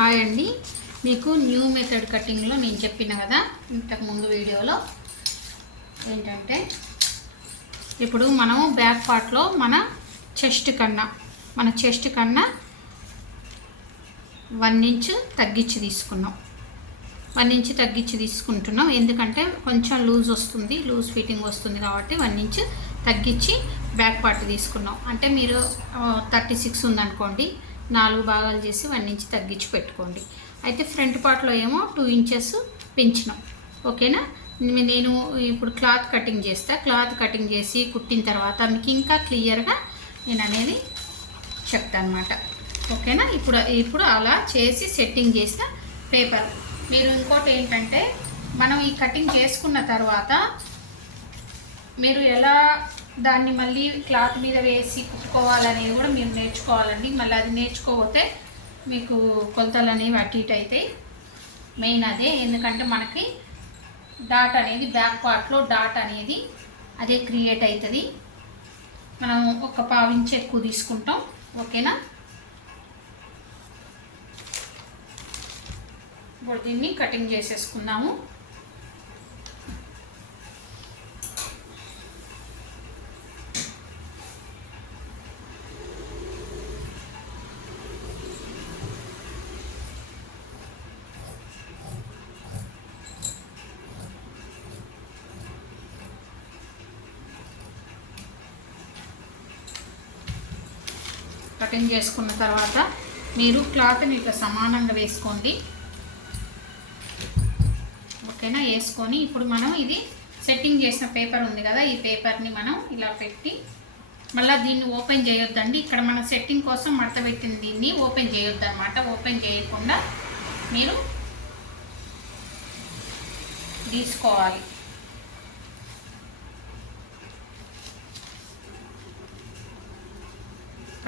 Hi అండి. మీకు new method కటింగ్లో నేను చెప్పిన కదా ఇంతకు ముందు వీడియోలో ఏంటంటే ఇప్పుడు మనము బ్యాక్ పార్ట్లో మన చెస్ట్ కన్నా మన చెస్ట్ కన్నా వన్ ఇంచ్ తగ్గించి తీసుకున్నాం. వన్ ఇంచ్ తగ్గించి తీసుకుంటున్నాం. ఎందుకంటే కొంచెం లూజ్ వస్తుంది లూజ్ ఫిట్టింగ్ వస్తుంది కాబట్టి వన్ ఇంచ్ తగ్గించి బ్యాక్ పార్ట్ తీసుకున్నాం. అంటే మీరు థర్టీ సిక్స్ ఉందనుకోండి నాలుగు భాగాలు చేసి వన్ ఇంచ్ తగ్గించి పెట్టుకోండి. అయితే ఫ్రంట్ పార్ట్లో ఏమో టూ ఇంచెస్ పెంచినాం. ఓకేనా? నేను ఇప్పుడు క్లాత్ కటింగ్ చేస్తా. క్లాత్ కటింగ్ చేసి కుట్టిన తర్వాత మీకు ఇంకా క్లియర్గా నేను అనేది చెప్తాను అనమాట ఓకేనా? ఇప్పుడు ఇప్పుడు అలా చేసి సెట్టింగ్ చేసిన పేపర్. మీరు ఇంకోటి ఏంటంటే మనం ఈ కటింగ్ చేసుకున్న తర్వాత మీరు ఎలా దాన్ని మళ్ళీ క్లాత్ మీద వేసి కుట్టుకోవాలనేది కూడా మీరు నేర్చుకోవాలండి. మళ్ళీ అది నేర్చుకోకపోతే మీకు కొలతలు అనేవి అటు ఇటు అవుతాయి. మెయిన్ అదే ఎందుకంటే మనకి డాట్ అనేది బ్యాక్ పార్ట్లో డాట్ అనేది అదే క్రియేట్ అవుతుంది. మనం ఒక పావించి ఎక్కువ తీసుకుంటాం. ఓకేనా? ఇప్పుడు దీన్ని కటింగ్ చేసేసుకుందాము. కటింగ్ చేసుకున్న తర్వాత మీరు క్లాత్ని ఇట్లా సమానంగా వేసుకోండి. ఓకేనా? వేసుకొని ఇప్పుడు మనం ఇది సెట్టింగ్ చేసిన పేపర్ ఉంది కదా ఈ పేపర్ని మనం ఇలా పెట్టి మళ్ళీ దీన్ని ఓపెన్ చేయొద్దండి. ఇక్కడ మన సెట్టింగ్ కోసం మడత పెట్టిన దీన్ని ఓపెన్ చేయొద్దు అనమాట ఓపెన్ చేయకుండా మీరు తీసుకోవాలి.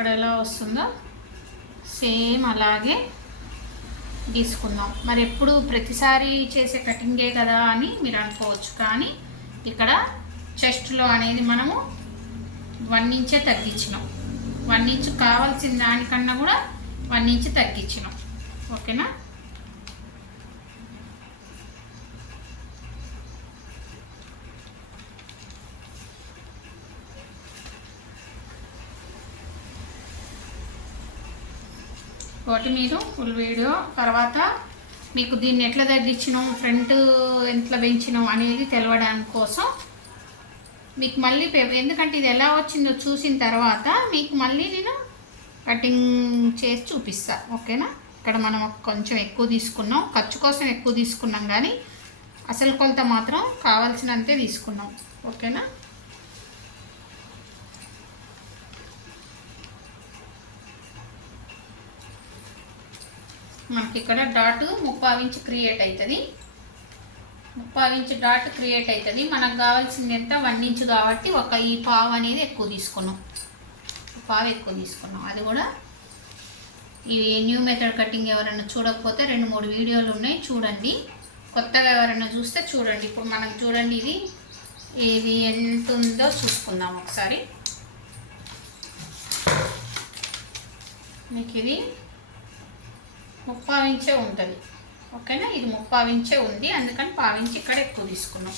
ఇక్కడ ఎలా వస్తుందో సేమ్ అలాగే తీసుకుందాం. మరి ఎప్పుడు ప్రతిసారి చేసే కటింగే కదా అని మీరు అనుకోవచ్చు. కానీ ఇక్కడ చెస్ట్లో అనేది మనము వన్ ఇంచే తగ్గించినాం. వన్ ఇంచ్ కావాల్సిన దానికన్నా కూడా వన్ ఇంచ్ తగ్గించినాం. ఓకేనా? ఒకటి మీరు ఫుల్ వీడియో తర్వాత మీకు దీన్ని ఎట్లా తగ్గించినాం ఫ్రంట్ ఎట్లా పెంచినాం అనేది తెలవడానికి కోసం మీకు మళ్ళీ పే- ఎందుకంటే ఇది ఎలా వచ్చిందో చూసిన తర్వాత మీకు మళ్ళీ నేను కటింగ్ చేసి చూపిస్తా. ఓకేనా? ఇక్కడ మనం కొంచెం ఎక్కువ తీసుకున్నాం. ఖర్చు కోసం ఎక్కువ తీసుకున్నాం కానీ అసలు కొంత మాత్రం కావాల్సినంతే తీసుకున్నాం. ఓకేనా? మనకి ఇక్కడ డాట్ ముప్పావు ఇంచ్ క్రియేట్ అవుతుంది ముప్పావు ఇంచ్ డాట్ క్రియేట్ అవుతుంది మనకు కావాల్సింది ఎంత? వన్ ఇంచు కాబట్టి ఒక ఈ పావు అనేది ఎక్కువ తీసుకున్నాం. పావు ఎక్కువ తీసుకున్నాం. అది కూడా ఇవి న్యూ మెథడ్ కటింగ్ ఎవరైనా చూడకపోతే రెండు మూడు వీడియోలు ఉన్నాయి. చూడండి. కొత్తగా ఎవరైనా చూస్తే చూడండి. ఇప్పుడు మనం చూడండి ఇది ఇది ఎంత ఉందో చూసుకుందాం ఒకసారి. మీకు ఇది ముప్పావించే ఉంటుంది. ఓకేనా? ఇది ముప్పావించే ఉంది. అందుకని పావించి ఇక్కడ ఎక్కువ తీసుకున్నాం.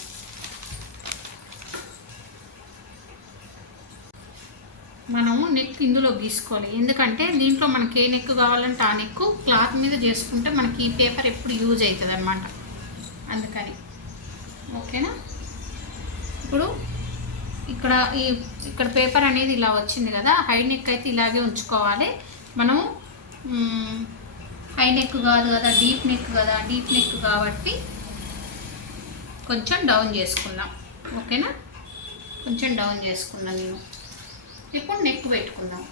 మనము నెక్ ఇందులో గీసుకోవాలి. ఎందుకంటే దీంట్లో మనకి ఏ నెక్ కావాలంటే ఆ నెక్ క్లాత్ మీద చేసుకుంటే మనకి ఈ పేపర్ ఎప్పుడు యూజ్ అవుతుంది అనమాట అందుకని. ఓకేనా? ఇప్పుడు ఇక్కడ ఈ ఇక్కడ పేపర్ అనేది ఇలా వచ్చింది కదా. హై నెక్ అయితే ఇలాగే ఉంచుకోవాలి. మనము హై నెక్ కాదు కదా డీప్ నెక్ కదా డీప్ నెక్ కాబట్టి కొంచెం డౌన్ చేసుకుందాం. ఓకేనా కొంచెం డౌన్ చేసుకున్నాను నేను. ఇప్పుడు నెక్ పెట్టుకుందాం.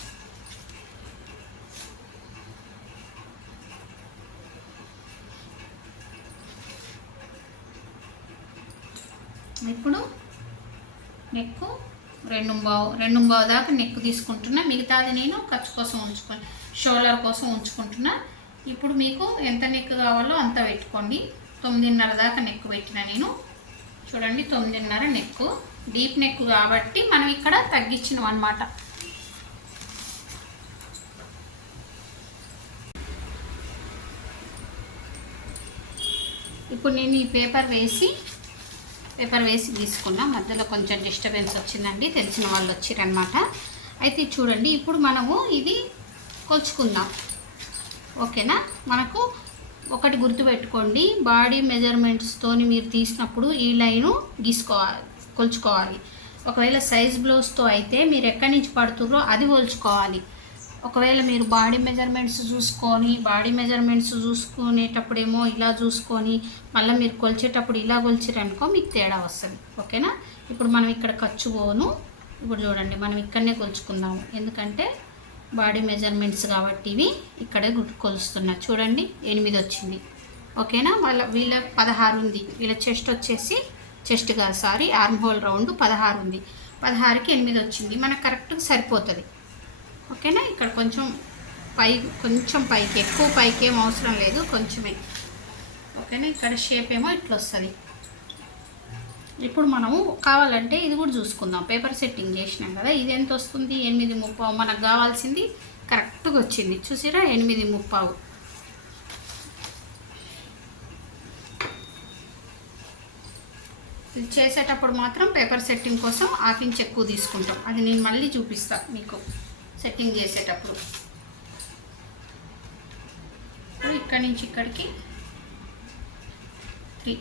ఇప్పుడు నెక్ రెండు బావు రెండు బావు దాకా నెక్ తీసుకుంటున్నా. మిగతాది నేను ఖర్చు కోసం ఉంచుకొని షోల్డర్ కోసం ఉంచుకుంటున్నా. ఇప్పుడు మీకు ఎంత నెక్ కావాలో అంత పెట్టుకోండి. తొమ్మిదిన్నర దాకా నెక్ పెట్టిన నేను. చూడండి తొమ్మిదిన్నర నెక్. డీప్ నెక్ కాబట్టి మనం ఇక్కడ తగ్గించినాం అనమాట ఇప్పుడు నేను ఈ పేపర్ వేసి పేపర్ వేసి తీసుకున్నా. మధ్యలో కొంచెం డిస్టర్బెన్స్ వచ్చిందండి తెలిసిన వాళ్ళు వచ్చారనమాట అయితే చూడండి ఇప్పుడు మనము ఇది కొలుచుకుందాం. ఓకేనా? మనకు ఒకటి గుర్తుపెట్టుకోండి బాడీ మెజర్మెంట్స్తోని మీరు తీసినప్పుడు ఈ లైను గీసుకోవాలి కొలుచుకోవాలి. ఒకవేళ సైజ్ బ్లౌజ్తో అయితే మీరు ఎక్కడి నుంచి పడుతుర్రో అది కొలుచుకోవాలి. ఒకవేళ మీరు బాడీ మెజర్మెంట్స్ చూసుకొని బాడీ మెజర్మెంట్స్ చూసుకునేటప్పుడేమో ఇలా చూసుకొని మళ్ళీ మీరు కొలిచేటప్పుడు ఇలా కొలిచారనుకో మీకు తేడా వస్తుంది. ఓకేనా? ఇప్పుడు మనం ఇక్కడ ఖర్చు పోను. ఇప్పుడు చూడండి మనం ఇక్కడనే కొలుచుకుందాము. ఎందుకంటే బాడీ మెజర్మెంట్స్ కాబట్టి ఇవి ఇక్కడే కొలుస్తున్నా. చూడండి ఎనిమిది వచ్చింది. ఓకేనా? వాళ్ళ వీళ్ళ పదహారు ఉంది. వీళ్ళ చెస్ట్ వచ్చేసి చెస్ట్ కాదు సారీ ఆర్మ్ హోల్ రౌండ్ పదహారు ఉంది. పదహారుకి ఎనిమిది వచ్చింది. మనకు కరెక్ట్గా సరిపోతుంది. ఓకేనా? ఇక్కడ కొంచెం పై కొంచెం పైకి ఎక్కువ పైకి ఏం అవసరం లేదు. కొంచెమే. ఓకేనా? ఇక్కడ షేప్ ఏమో ఇట్లా వస్తుంది ఇప్పుడు మనము కావాలంటే ఇది కూడా చూసుకుందాం. పేపర్ సెట్టింగ్ చేసినాం కదా ఇది ఎంత వస్తుంది? ఎనిమిది ముప్పావు. మనకు కావాల్సింది కరెక్ట్గా వచ్చింది. చూసిరా? ఎనిమిది ముప్పావు. ఇది చేసేటప్పుడు మాత్రం పేపర్ సెట్టింగ్ కోసం హాఫ్ ఇంచ్ ఎక్కువ తీసుకుంటాం. అది నేను మళ్ళీ చూపిస్తాను మీకు సెట్టింగ్ చేసేటప్పుడు. ఇక్కడి నుంచి ఇక్కడికి. త్రీ.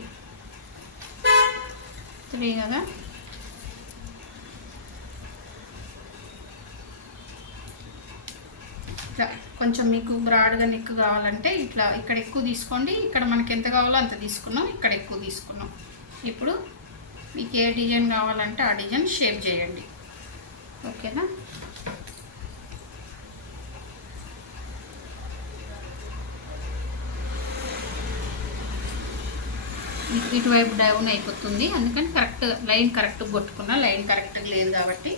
త్రీ కదా. ఇట్లా కొంచెం మీకు బ్రాడ్గా నెక్ కావాలంటే ఇట్లా ఇక్కడ ఎక్కువ తీసుకోండి. ఇక్కడ మనకి ఎంత కావాలో అంత తీసుకున్నాం. ఇక్కడ ఎక్కువ తీసుకున్నాం. ఇప్పుడు మీకు ఏ డిజైన్ కావాలంటే ఆ డిజైన్ షేప్ చేయండి. ఓకేనా? ఇటువైపు డౌన్ అయిపోతుంది. అందుకని కరెక్ట్ లైన్ కరెక్ట్ కొట్టుకున్నా లైన్ కరెక్ట్గా లేదు కాబట్టి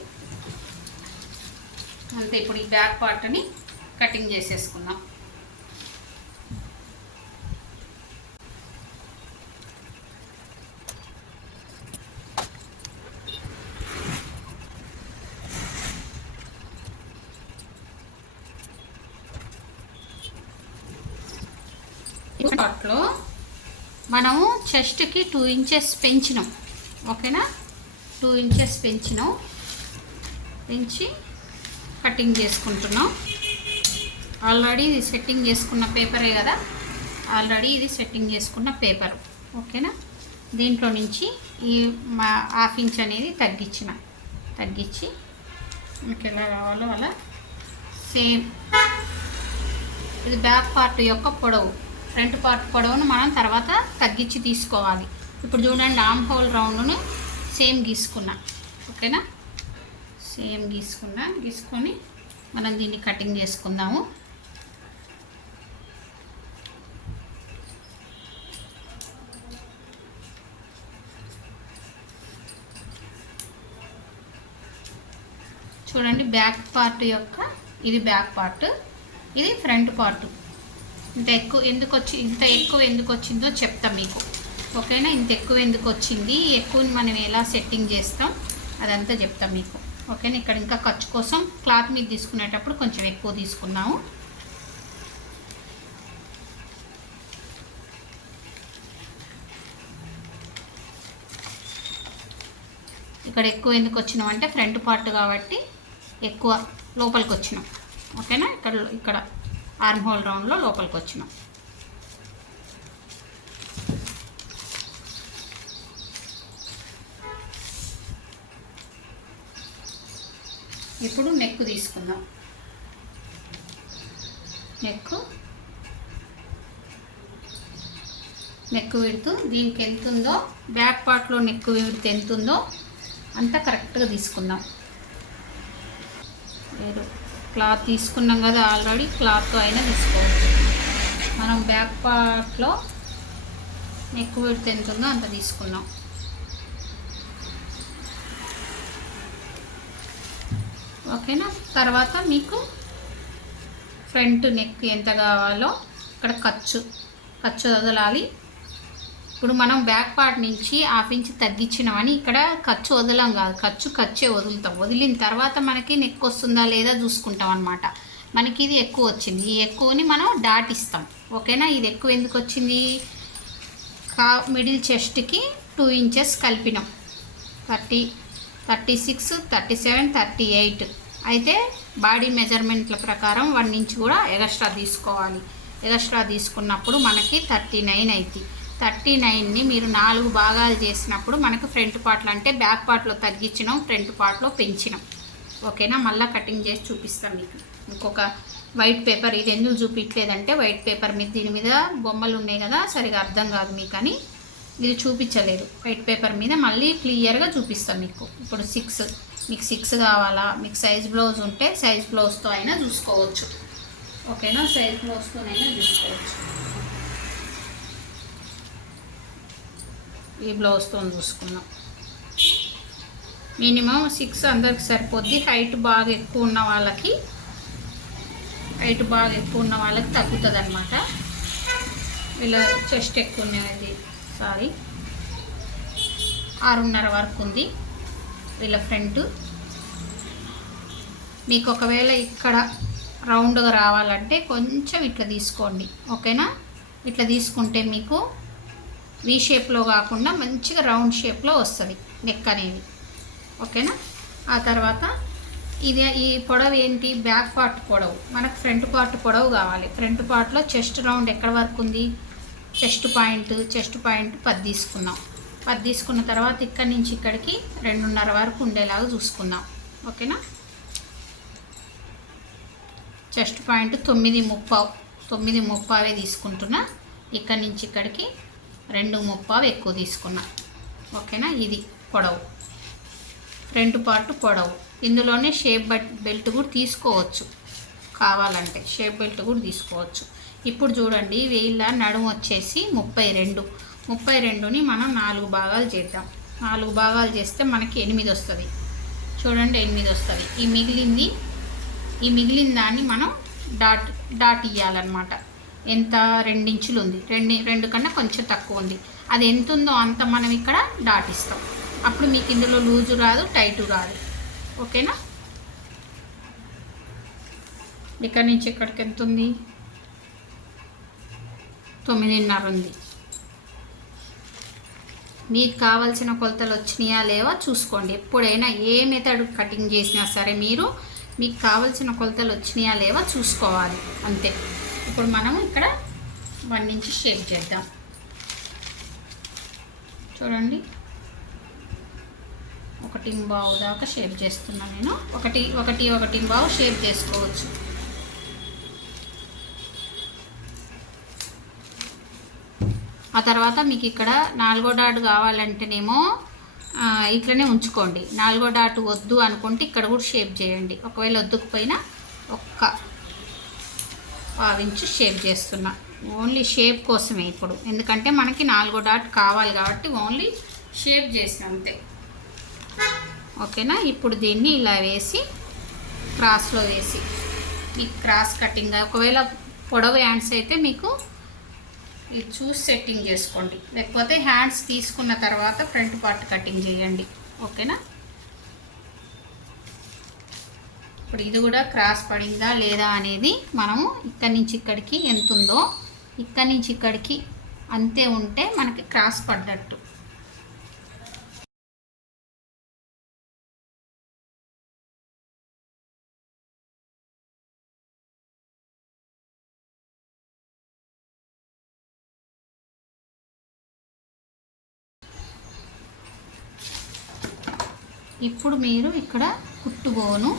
అంతే. ఇప్పుడు ఈ బ్యాక్ పార్ట్ని కటింగ్ చేసేసుకుందాం. పార్ట్లో మనము చెస్ట్కి టూ ఇంచెస్ పెంచినాం. ఓకేనా? టూ ఇంచెస్ పెంచినాం. పెంచి కటింగ్ చేసుకుంటున్నాం. ఆల్రెడీ ఇది సెట్టింగ్ చేసుకున్న పేపరే కదా? ఆల్రెడీ ఇది సెట్టింగ్ చేసుకున్న పేపర్ ఓకేనా? దీంట్లో నుంచి ఈ మా హాఫ్ ఇంచ్ అనేది తగ్గించిన. తగ్గించి మనకి ఎలా కావాలో అలా సేమ్. ఇది బ్యాక్ పార్ట్ యొక్క పొడవు. ఫ్రంట్ పార్ట్ పొడవును మనం తర్వాత తగ్గించి తీసుకోవాలి. ఇప్పుడు చూడండి ఆమ్ హోల్ రౌండ్ను సేమ్ గీసుకున్నా. ఓకేనా? సేమ్ గీసుకున్నా. గీసుకొని మనం దీన్ని కటింగ్ చేసుకుందాము. చూడండి బ్యాక్ పార్ట్ యొక్క ఇది బ్యాక్ పార్ట్ ఇది ఫ్రంట్ పార్ట్. ఇంత ఎక్కువ ఎందుకు వచ్చి ఇంత ఎక్కువ ఎందుకు వచ్చిందో చెప్తాం మీకు. ఓకేనా? ఇంత ఎక్కువ ఎందుకు వచ్చింది ఎక్కువని మనం ఎలా సెట్టింగ్ చేస్తాం? అదంతా చెప్తాం మీకు. ఓకేనా? ఇక్కడ ఇంకా ఖర్చు కోసం క్లాత్ మీద తీసుకునేటప్పుడు కొంచెం ఎక్కువ తీసుకున్నాము. ఇక్కడ ఎక్కువ ఎందుకు వచ్చినాం అంటే ఫ్రంట్ పార్ట్ కాబట్టి ఎక్కువ లోపలికి వచ్చినాం ఓకేనా? ఇక్కడ ఇక్కడ. ఆర్మ్ హోల్ రౌండ్లో లోపలికి వచ్చినాం. ఇప్పుడు నెక్ తీసుకుందాం. నెక్ నెక్ విడుతూ దీనికి ఎంత ఉందో బ్యాక్ పార్ట్లో నెక్ విడితే ఎంత ఉందో అంతా కరెక్ట్గా తీసుకుందాం. లేదు. క్లాత్ తీసుకున్నాం కదా ఆల్రెడీ క్లాత్తో అయినా తీసుకోవచ్చు. మనం బ్యాక్ పార్ట్లో నెక్ విడితే ఎంత ఉందో అంత తీసుకున్నాం. ఓకేనా? తర్వాత మీకు ఫ్రంట్ నెక్ ఎంత కావాలో ఇక్కడ ఖర్చు ఖర్చు వదలాలి ఇప్పుడు మనం బ్యాక్ పార్ట్ నుంచి హాఫ్ ఇంచ్ తగ్గించినామని ఇక్కడ ఖర్చు వదలం కాదు. ఖర్చు ఖర్చే వదులుతాం. వదిలిన తర్వాత మనకి నెక్ వస్తుందా లేదా చూసుకుంటాం అనమాట మనకి ఇది ఎక్కువ వచ్చింది. ఈ ఎక్కువని మనం దాటిస్తాం ఓకేనా ఇది ఎక్కువ ఎందుకు వచ్చింది? కా మిడిల్ చెస్ట్కి two inches కలిపినాం. Thirty thirty six thirty seven thirty eight అయితే బాడీ మెజర్మెంట్ల ప్రకారం వన్ ఇంచ్ కూడా ఎగస్ట్రా తీసుకోవాలి. ఎగస్ట్రా తీసుకున్నప్పుడు మనకి థర్టీ నైన్ అవుతుంది థర్టీ నైన్ని మీరు నాలుగు భాగాలు చేసినప్పుడు మనకు ఫ్రంట్ పార్ట్లు అంటే బ్యాక్ పార్ట్లో తగ్గించినాం ఫ్రంట్ పార్ట్లో పెంచినాం. ఓకేనా? మళ్ళీ కటింగ్ చేసి చూపిస్తాం మీకు. ఇంకొక వైట్ పేపర్ ఇది ఎందుకు చూపించలేదంటే వైట్ పేపర్ మీద దీని మీద బొమ్మలు ఉన్నాయి కదా సరిగా అర్థం కాదు మీకు అని ఇది చూపించలేదు. వైట్ పేపర్ మీద మళ్ళీ క్లియర్గా చూపిస్తాం మీకు. ఇప్పుడు సిక్స్ మీకు సిక్స్ కావాలా? మీకు సైజ్ బ్లౌజ్ ఉంటే సైజ్ బ్లౌజ్తో అయినా చూసుకోవచ్చు. ఓకేనా? సైజ్ బ్లౌజ్తోనైనా చూసుకోవచ్చు. ఈ బ్లౌజ్తో చూసుకుందాం. మినిమం సిక్స్ అందరికి సరిపోద్ది. హైట్ బాగా ఎక్కువ ఉన్న వాళ్ళకి హైట్ బాగా ఎక్కువ ఉన్న వాళ్ళకి తగ్గుతుంది అనమాట వీళ్ళ చెస్ట్ ఎక్కువ ఉన్నది సారీ ఆరున్నర వరకు ఉంది. వీళ్ళ ఫ్రంట్ మీకు ఒకవేళ ఇక్కడ రౌండ్గా రావాలంటే కొంచెం ఇట్లా తీసుకోండి. ఓకేనా ఇట్లా తీసుకుంటే మీకు వీ షేప్లో కాకుండా మంచిగా రౌండ్ షేప్లో వస్తుంది నెక్ అనేది. ఓకేనా ఆ తర్వాత ఇది ఈ పొడవు ఏంటి? బ్యాక్ పార్ట్ పొడవు. మనకు ఫ్రంట్ పార్ట్ పొడవు కావాలి. ఫ్రంట్ పార్ట్లో చెస్ట్ రౌండ్ ఎక్కడ వరకు ఉంది? చెస్ట్ పాయింట్ చెస్ట్ పాయింట్ పది తీసుకున్నాం. పది తీసుకున్న తర్వాత ఇక్కడి నుంచి ఇక్కడికి రెండున్నర వరకు ఉండేలాగా చూసుకుందాం. ఓకేనా చెస్ట్ పాయింట్ తొమ్మిది ముప్పావు. తొమ్మిది ముప్పావే తీసుకుంటున్నా. ఇక్కడి నుంచి ఇక్కడికి రెండు ముప్పావు ఎక్కువ తీసుకున్నా. ఓకేనా? ఇది పొడవు. రెండు పార్ట్ పొడవు. ఇందులోనే షేప్ బట్ బెల్ట్ కూడా తీసుకోవచ్చు. కావాలంటే షేప్ బెల్ట్ కూడా తీసుకోవచ్చు. ఇప్పుడు చూడండి వీళ్ళ నడుము వచ్చేసి ముప్పై రెండు. ముప్పై రెండుని మనం నాలుగు భాగాలు చేద్దాం. నాలుగు భాగాలు చేస్తే మనకి ఎనిమిది వస్తుంది. చూడండి ఎనిమిది వస్తుంది. ఈ మిగిలింది ఈ మిగిలిన దాన్ని మనం డాట్ డాట్ ఇవ్వాలన్నమాట ఎంత? రెండించులు ఉంది రెండు రెండు కన్నా కొంచెం తక్కువ ఉంది అది ఎంత ఉందో అంత మనం ఇక్కడ దాటిస్తాం అప్పుడు మీకు ఇందులో లూజు రాదు టైటు రాదు. ఓకేనా? ఇక్కడ నుంచి ఇక్కడికి ఎంత ఉంది తొమ్మిదిన్నర ఉంది మీకు కావాల్సిన కొలతలు వచ్చినాయా లేవా చూసుకోండి. ఎప్పుడైనా ఏ మెథడ్ కటింగ్ చేసినా సరే మీరు మీకు కావాల్సిన కొలతలు వచ్చినాయా లేవా చూసుకోవాలి. అంతే. ఇప్పుడు మనం ఇక్కడ వన్ ఇంచ్ షేప్ చేద్దాం. చూడండి. ఒకటి బావు దాకా షేప్ చేస్తున్నా నేను. ఒకటి ఒకటి ఒకటి బావు షేప్ చేసుకోవచ్చు. ఆ తర్వాత మీకు ఇక్కడ నాలుగో డాట్ కావాలంటేనేమో ఇట్లనే ఉంచుకోండి. నాలుగో డాట్ వద్దు అనుకుంటే ఇక్కడ కూడా షేప్ చేయండి. ఒకవేళ వద్దుకుపోయినా ఒక్క పావించు షేప్ చేస్తున్నా. ఓన్లీ షేప్ కోసమే ఇప్పుడు. ఎందుకంటే మనకి నాలుగో డాట్ కావాలి కాబట్టి ఓన్లీ షేప్ చేసిన అంతే. ఓకేనా? ఇప్పుడు దీన్ని ఇలా వేసి క్రాస్లో వేసి. మీకు క్రాస్ కటింగ్ ఒకవేళ పొడవు హ్యాండ్స్ అయితే మీకు ఇది చూసి సెట్టింగ్ చేసుకోండి. లేకపోతే హ్యాండ్స్ తీసుకున్న తర్వాత ఫ్రంట్ పార్ట్ కటింగ్ చేయండి. ఓకేనా? ఇప్పుడు ఇది కూడా క్రాస్ పడిందా లేదా అనేది మనము ఇక్కడి నుంచి ఇక్కడికి ఎంత ఉందో ఇక్కడి నుంచి ఇక్కడికి అంతే ఉంటే మనకి క్రాస్ పడ్డట్టు. ఇప్పుడు మీరు ఇక్కడ కుట్టుబోను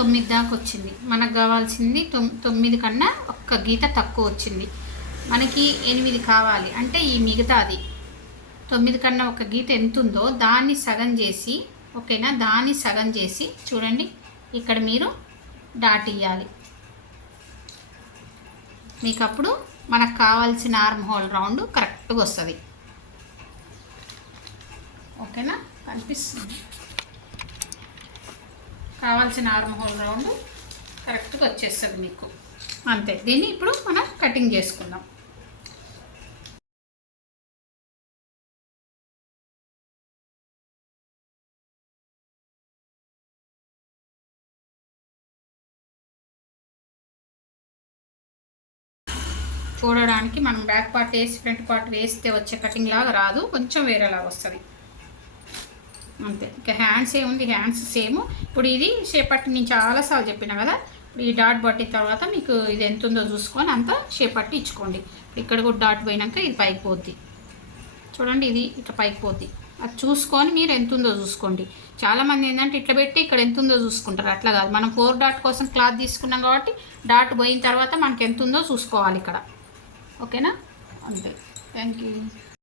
తొమ్మిది దాకా వచ్చింది. మనకు కావాల్సింది తొమ్మిది కన్నా ఒక్క గీత తక్కువ వచ్చింది. మనకి ఎనిమిది కావాలి. అంటే ఈ మిగతాది. తొమ్మిది కన్నా ఒక గీత ఎంత ఉందో దాన్ని సగం చేసి ఓకేనా? దాన్ని సగం చేసి చూడండి. ఇక్కడ మీరు డాట్ ఇవ్వాలి మీకు అప్పుడు మనకు కావాల్సిన ఆర్మ్ హోల్ రౌండ్ కరెక్ట్గా వస్తుంది. ఓకేనా? కనిపిస్తుంది. కావాల్సిన ఆర్మ్ హోల్ రౌండ్ కరెక్ట్గా వచ్చేస్తుంది మీకు. అంతే. దీన్ని ఇప్పుడు మనం కటింగ్ చేసుకుందాం. చూడడానికి మనం బ్యాక్ పార్ట్ వేసి ఫ్రంట్ పార్ట్ వేస్తే వచ్చే కటింగ్ లాగా రాదు. కొంచెం వేరేలాగా వస్తుంది. అంతే. ఇంకా హ్యాండ్స్ ఏముంది హ్యాండ్స్ సేమ్ ఇప్పుడు ఇది షేపట్టి నేను చాలాసార్లు చెప్పిన కదా ఇప్పుడు ఈ డాట్ పట్టిన తర్వాత మీకు ఇది ఎంత ఉందో చూసుకొని అంత షేపట్టి ఇచ్చుకోండి. ఇక్కడ కూడా డాట్ పోయినాక ఇది పైకి పోద్ది. చూడండి ఇది ఇట్లా పైకి పోద్ది. అది చూసుకొని మీరు ఎంత ఉందో చూసుకోండి. చాలామంది ఏంటంటే ఇట్లా పెట్టి ఇక్కడ ఎంత ఉందో చూసుకుంటారు. అట్లా కాదు. మనం ఫోర్ డాట్ కోసం క్లాత్ తీసుకున్నాం కాబట్టి డాట్ పోయిన తర్వాత మనకి ఎంత ఉందో చూసుకోవాలి ఇక్కడ. ఓకేనా? అంతే. Thank you